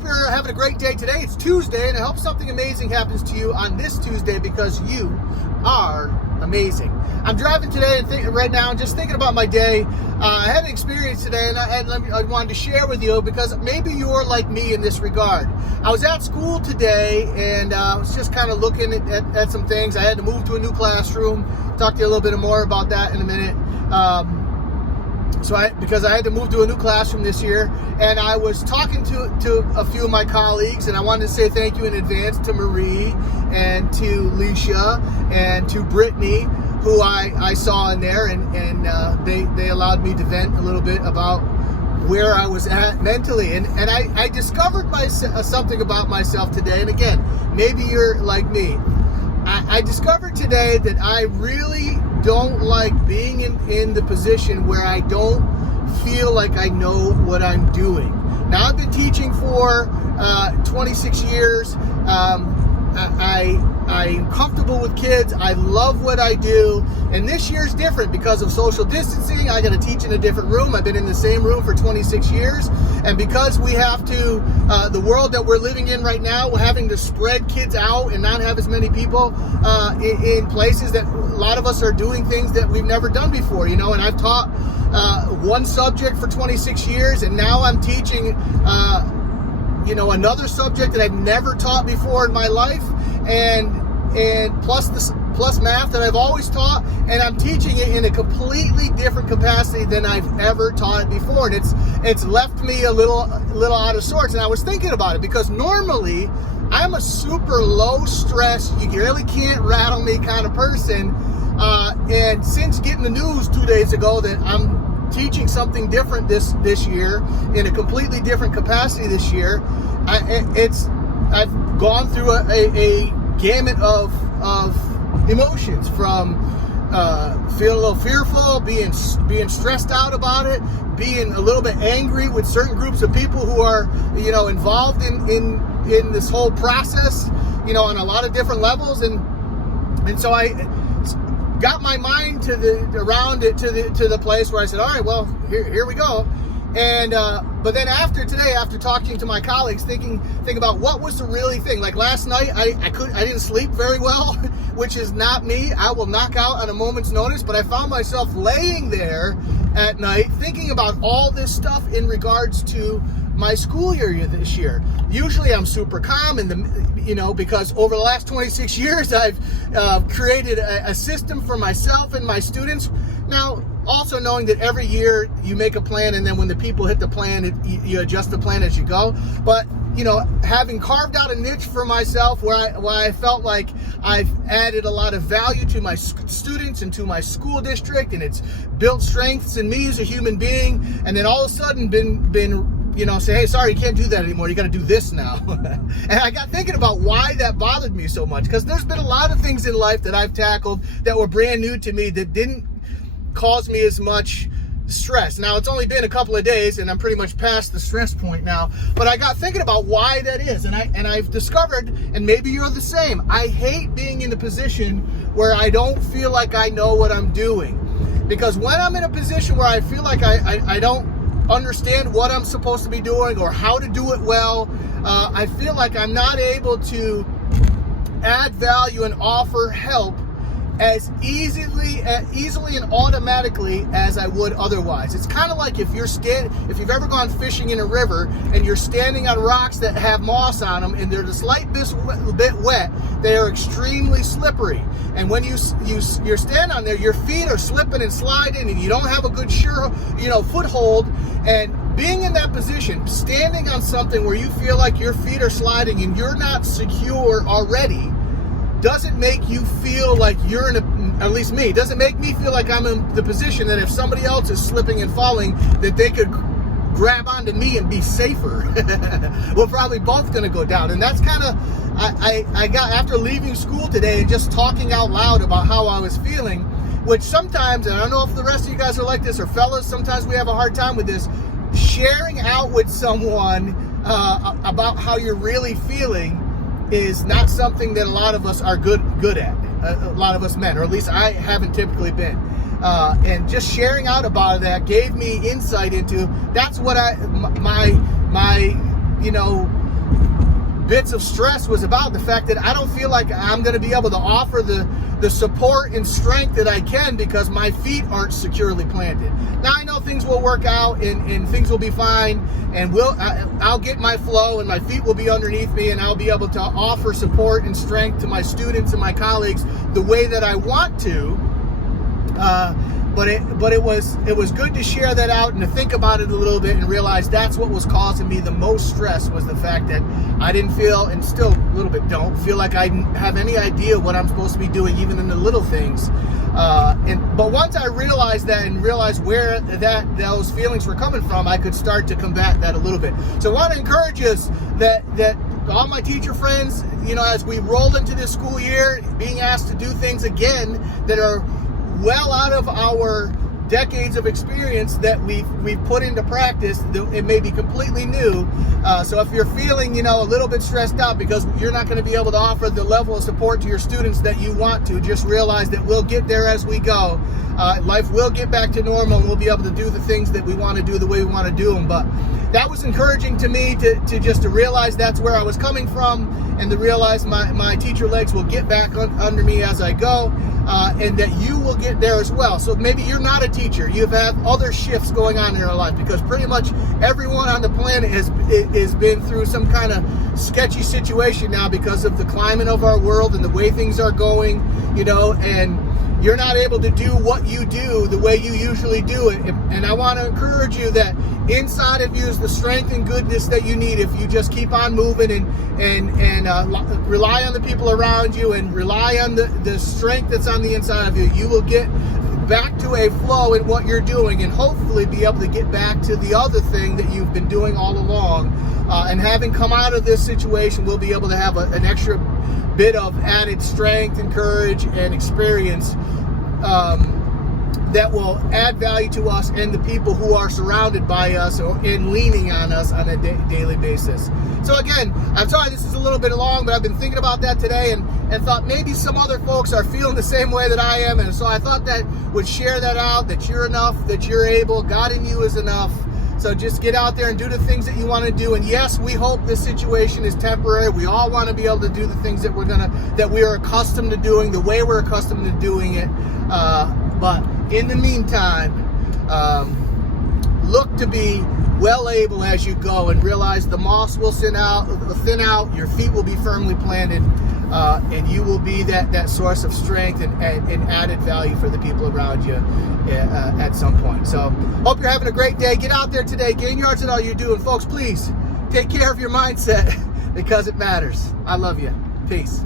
hope you're having a great day today. It's Tuesday, and I hope something amazing happens to you on this Tuesday because you are amazing. I'm driving today and right now, just thinking about my day. I had an experience today, and I wanted to share with you because maybe you're like me in this regard. I was at school today, and I was just kind of looking at some things. I had to move to a new classroom. Talk to you a little bit more about that in a minute. Because I had to move to a new classroom this year, and I was talking to a few of my colleagues, and I wanted to say thank you in advance to Marie and to Leisha and to Brittany, who I saw in there, and they allowed me to vent a little bit about where I was at mentally, and I discovered something about myself today. And again, maybe you're like me. I discovered today that I really don't like being in the position where I don't feel like I know what I'm doing. Now, I've been teaching for 26 years. I'm comfortable with kids. I love what I do. And this year's different because of social distancing. I got to teach in a different room. I've been in the same room for 26 years. And because we have to, the world that we're living in right now, we're having to spread kids out and not have as many people in places that a lot of us are doing things that we've never done before, you know. And I've taught one subject for 26 years, and now I'm teaching another subject that I've never taught before in my life, and plus math that I've always taught, and I'm teaching it in a completely different capacity than I've ever taught it before, and it's left me a little out of sorts. And I was thinking about it because normally I'm a super low stress, you really can't rattle me kind of person, and since getting the news 2 days ago that I'm teaching something different this year in a completely different capacity this year, I've gone through a gamut of emotions, from feeling a little fearful, being stressed out about it, being a little bit angry with certain groups of people who are involved in this whole process, on a lot of different levels, and so I got my mind to the place where I said, all right, well, here we go. And but then after talking to my colleagues, think about what was the really thing. Like last night, I didn't sleep very well, which is not me. I will knock out on a moment's notice. But I found myself laying there at night thinking about all this stuff in regards to my school year this year. Usually I'm super calm because over the last 26 years I've created a system for myself and my students. Now, also knowing that every year you make a plan, and then when the people hit the plan, you adjust the plan as you go. But having carved out a niche for myself where I felt like I've added a lot of value to my students and to my school district, and it's built strengths in me as a human being, and then all of a sudden been say, hey, sorry, you can't do that anymore. You got to do this now. And I got thinking about why that bothered me so much, because there's been a lot of things in life that I've tackled that were brand new to me that didn't cause me as much stress. Now, it's only been a couple of days, and I'm pretty much past the stress point now, but I got thinking about why that is, and I've discovered, and maybe you're the same, I hate being in the position where I don't feel like I know what I'm doing. Because when I'm in a position where I feel like I don't understand what I'm supposed to be doing or how to do it well, I feel like I'm not able to add value and offer help as easily and automatically as I would otherwise. It's kind of like if you've ever gone fishing in a river and you're standing on rocks that have moss on them and they're just slight bit wet, they are extremely slippery. And when you stand on there, your feet are slipping and sliding, and you don't have a good foothold. And being in that position, standing on something where you feel like your feet are sliding and you're not secure already, doesn't make you feel like you're at least me, doesn't make me feel like I'm in the position that if somebody else is slipping and falling, that they could grab onto me and be safer. We're probably both going to go down. And that's kind of, I got, after leaving school today and just talking out loud about how I was feeling, which sometimes, and I don't know if the rest of you guys are like this, or fellas, sometimes we have a hard time with this, sharing out with someone about how you're really feeling is not something that a lot of us are good at. A lot of us men, or at least I haven't typically been. And just sharing out about that gave me insight into, that's what my bits of stress was about, the fact that I don't feel like I'm going to be able to offer the support and strength that I can because my feet aren't securely planted. Now I know things will work out and things will be fine, and I'll get my flow and my feet will be underneath me, and I'll be able to offer support and strength to my students and my colleagues the way that I want to. But it was good to share that out and to think about it a little bit and realize that's what was causing me the most stress, was the fact that I didn't feel, and still a little bit don't feel, like I have any idea what I'm supposed to be doing, even in the little things. But once I realized that and realized where those feelings were coming from, I could start to combat that a little bit. So I want to encourage us that all my teacher friends, as we roll into this school year, being asked to do things again that are well out of our decades of experience that we've put into practice. It may be completely new. So if you're feeling, a little bit stressed out because you're not going to be able to offer the level of support to your students that you want to, just realize that we'll get there as we go. Life will get back to normal, and we'll be able to do the things that we want to do the way we want to do them. But that was encouraging to me to realize that's where I was coming from, and to realize my teacher legs will get back under me as I go, and that you will get there as well. So maybe you're not a teacher. You have other shifts going on in your life, because pretty much everyone on the planet has been through some kind of sketchy situation now because of the climate of our world and the way things are going, and you're not able to do what you do the way you usually do it. And I want to encourage you that inside of you is the strength and goodness that you need if you just keep on moving and rely on the people around you and rely on the strength that's on the inside of you. You will get back to a flow in what you're doing, and hopefully be able to get back to the other thing that you've been doing all along. And having come out of this situation, we'll be able to have an extra bit of added strength and courage and experience that will add value to us and the people who are surrounded by us and leaning on us on a daily basis. So again, I'm sorry this is a little bit long, but I've been thinking about that today and thought maybe some other folks are feeling the same way that I am. And so I thought that would share that out, that you're enough, that you're able, God in you is enough. So just get out there and do the things that you want to do. And yes, we hope this situation is temporary. We all want to be able to do the things that we are accustomed to doing, the way we're accustomed to doing it. But in the meantime, look to be well able as you go, and realize the moss will thin out, your feet will be firmly planted, and you will be that source of strength and added value for the people around you at some point. So hope you're having a great day. Get out there today, gain yards in all you do, and folks, please take care of your mindset because it matters. I love you. Peace.